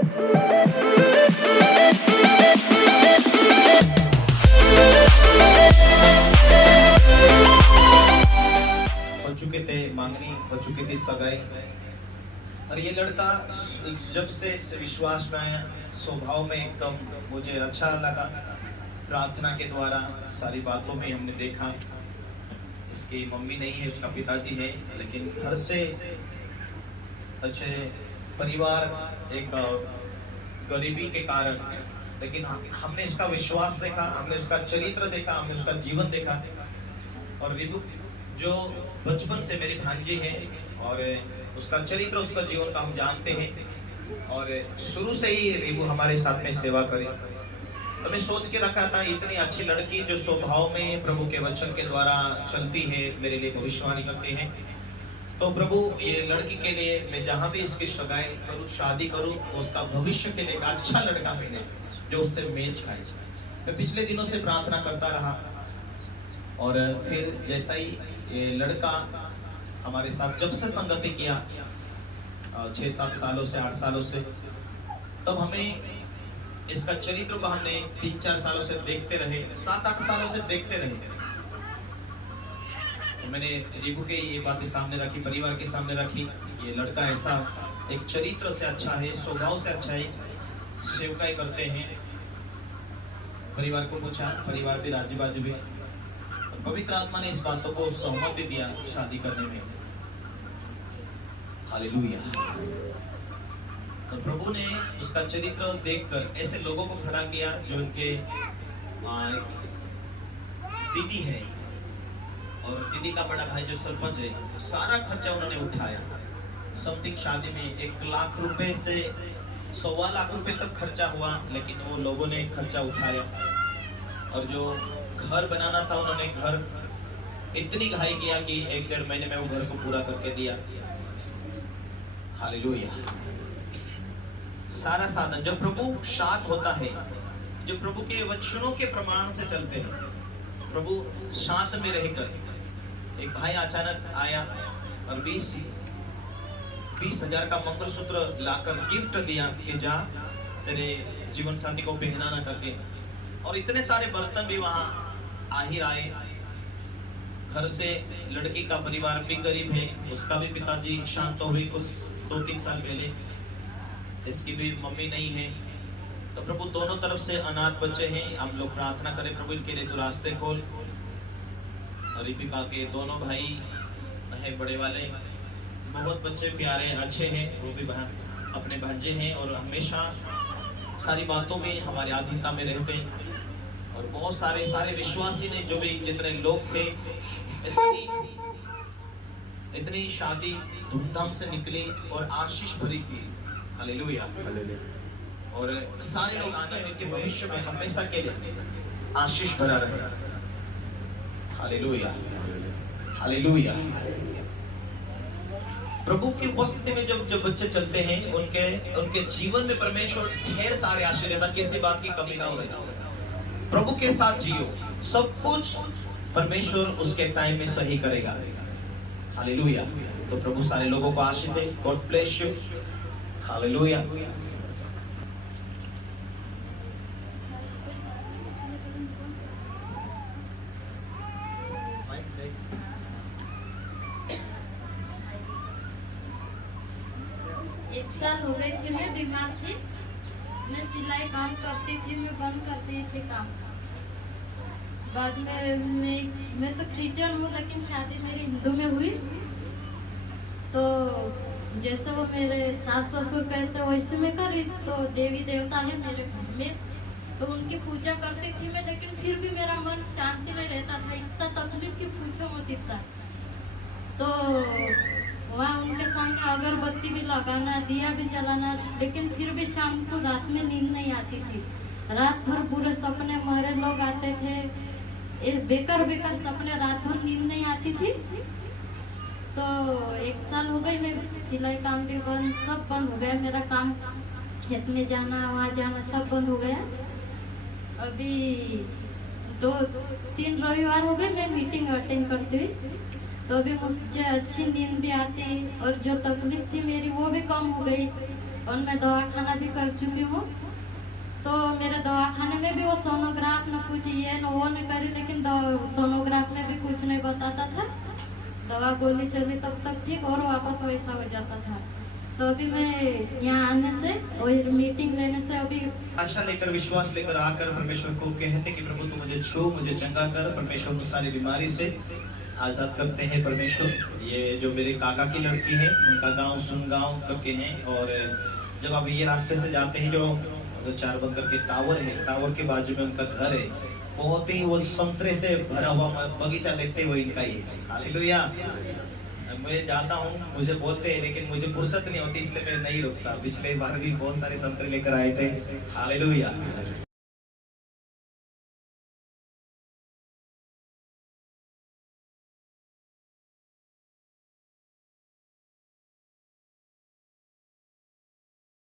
हो चुके थे मांगनी, हो चुकी थी सगाई, और ये लड़का जब से इस विश्वास में आया, स्वभाव में एकदम मुझे अच्छा लगा। प्रार्थना के द्वारा सारी बातों में हमने देखा, इसकी मम्मी नहीं है, उसका पिताजी है, लेकिन घर से अच्छे परिवार, एक गरीबी के कारण, लेकिन हमने इसका विश्वास देखा, हमने उसका चरित्र देखा, हमने उसका जीवन देखा। और रिबू जो बचपन से मेरी भांजी है, और उसका चरित्र, उसका जीवन का हम जानते हैं, और शुरू से ही रिबू हमारे साथ में सेवा करी। तो मैं सोच के रखा था, इतनी अच्छी लड़की जो स्वभाव में प्रभु के वचन के द्वारा चलती है, मेरे लिए भविष्यवाणी करती है, तो प्रभु ये लड़की के लिए मैं जहाँ भी इसकी सगाई करूँ, शादी करूँ, उसका भविष्य के लिए एक अच्छा लड़का मिले जो उससे मेल खाए। मैं पिछले दिनों से प्रार्थना करता रहा, और फिर जैसा ही ये लड़का हमारे साथ जब से संगति किया 6-7 सालों से, 8 सालों से, तब हमें इसका चरित्र को हमने 3-4 सालों से देखते रहे, 7-8 सालों से देखते रहे। तो मैंने रिबू के ये बातें सामने रखी, परिवार के सामने रखी, ये लड़का ऐसा एक चरित्र से अच्छा है, स्वभाव से अच्छा है, सेवकाई करते हैं। परिवार को पूछा, परिवार भी राजी बाजू भी, पवित्र आत्मा ने इस बातों को सहमति दिया शादी करने में। हालेलुया। तो प्रभु ने उसका चरित्र देखकर ऐसे लोगों को खड़ा किया जो उनके दीदी है, और दीदी का बड़ा भाई जो सरपंच है, सारा खर्चा उन्होंने उठाया। समथिंग शादी में 1 लाख रुपए से 1.25 लाख रुपए तक खर्चा हुआ, लेकिन वो लोगों ने खर्चा उठाया। और जो घर बनाना था, उन्होंने घर इतनी घाई किया कि 1-1.5 महीने में वो घर को पूरा करके दिया। हालेलुया। सारा साधन जब प्रभु साथ होता है, जो प्रभु के वचनों के प्रमाण से चलते हैं, प्रभु साथ में रहकर, एक भाई अचानक आया और 20,000 का मंगलसूत्र लाकर गिफ्ट दिया कि जा तेरे जीवन साथी को पहनाना करके। और इतने सारे बर्तन भी वहां आहिर आए। घर से लड़की का परिवार भी गरीब है, उसका भी पिताजी शांत हो गए कुछ 2-3 साल पहले, इसकी भी मम्मी नहीं है। तो प्रभु दोनों तरफ से अनाथ बच्चे हैं, हम लोग प्रार्थना करें प्रभु इनके लिए तो रास्ते खोल। और रिपिका के दोनों भाई है बड़े वाले, बहुत बच्चे प्यारे अच्छे हैं, वो भी अपने भांजे हैं, और हमेशा सारी बातों में हमारी आधीनता में रहते हैं। और बहुत सारे विश्वासी ने, जो भी जितने लोग थे, इतनी शादी धूमधाम से निकली और आशीष भरी थी। हालेलुया। और सारे लोग आने के भविष्य में हमेशा के लिए आशीष भरा रहे। Hallelujah, hallelujah. प्रभु की उपस्थिति में जब बच्चे चलते हैं, उनके जीवन में परमेश्वर ढेर सारे आशीष देता, किसी बात की कमी ना हो। प्रभु के साथ जियो, सब कुछ परमेश्वर उसके टाइम में सही करेगा। हालेलुया। तो प्रभु सारे लोगों को आशीष दे। God bless you. हालेलुया। एक साल हो गए थे, मैं बीमार थी, मैं सिलाई काम करती थी, मैं बंद करती थी काम। बाद में मैं तो क्रिश्चियन हूँ, लेकिन शादी मेरी हिंदू में हुई। तो जैसे वो मेरे सास ससुर कहते वैसे मैं करी। तो देवी देवता है मेरे घर में, तो उनकी पूजा करती थी मैं, लेकिन फिर भी मेरा मन शांति में रहता था। इतना तकलीफ की पूछो मत इतना। तो वहाँ उनके सामने अगरबत्ती भी लगाना, दिया भी जलाना, लेकिन फिर भी शाम को रात में नींद नहीं आती थी। रात भर पूरे सपने, मरे लोग आते थे, बेकार सपने, रात भर नींद नहीं आती थी। तो 1 साल हो गई, मैं सिलाई काम भी बंद, सब बंद हो गया मेरा काम। खेत में जाना, वहाँ जाना, सब बंद हो गया। अभी 2-3 रविवार हो गए मैं मीटिंग अटेंड करती हुई। तो अभी मुझे अच्छी नींद भी आती, और जो तकलीफ थी मेरी वो भी कम हो गई। और मैं दवाखाना भी कर चुकी हूँ। तो मेरे दवाखाने में भी वो सोनोग्राफ न कुछ ये न वो न करी, लेकिन सोनोग्राफ में भी कुछ नहीं बताता था। दवा गोली चली तब तक ठीक और वापस वैसा हो जाता था। तो अभी मैं यहाँ आने से और मीटिंग लेने से अभी आशा लेकर, विश्वास लेकर आकर परमेश्वर को कहते कि प्रभु तू मुझे छू, मुझे चंगा कर। परमेश्वर को सारी बीमारी से आजाद करते हैं परमेश्वर। ये जो मेरे काका की लड़की है, उनका गांव सुनगांव करके है, और जब आप ये रास्ते से जाते हैं जो 4 बंकर के टावर है, टावर के बाजू में उनका घर है। बहुत ही वो संतरे से भरा हुआ बगीचा देखते हुए इनका ही है। हालेलुया। मैं जाता हूँ, मुझे बोलते हैं, लेकिन मुझे फुर्सत नहीं होती, इसलिए मैं नहीं रुकता। पिछले बार भी बहुत सारे संतरे लेकर आए थे। हालेलुया।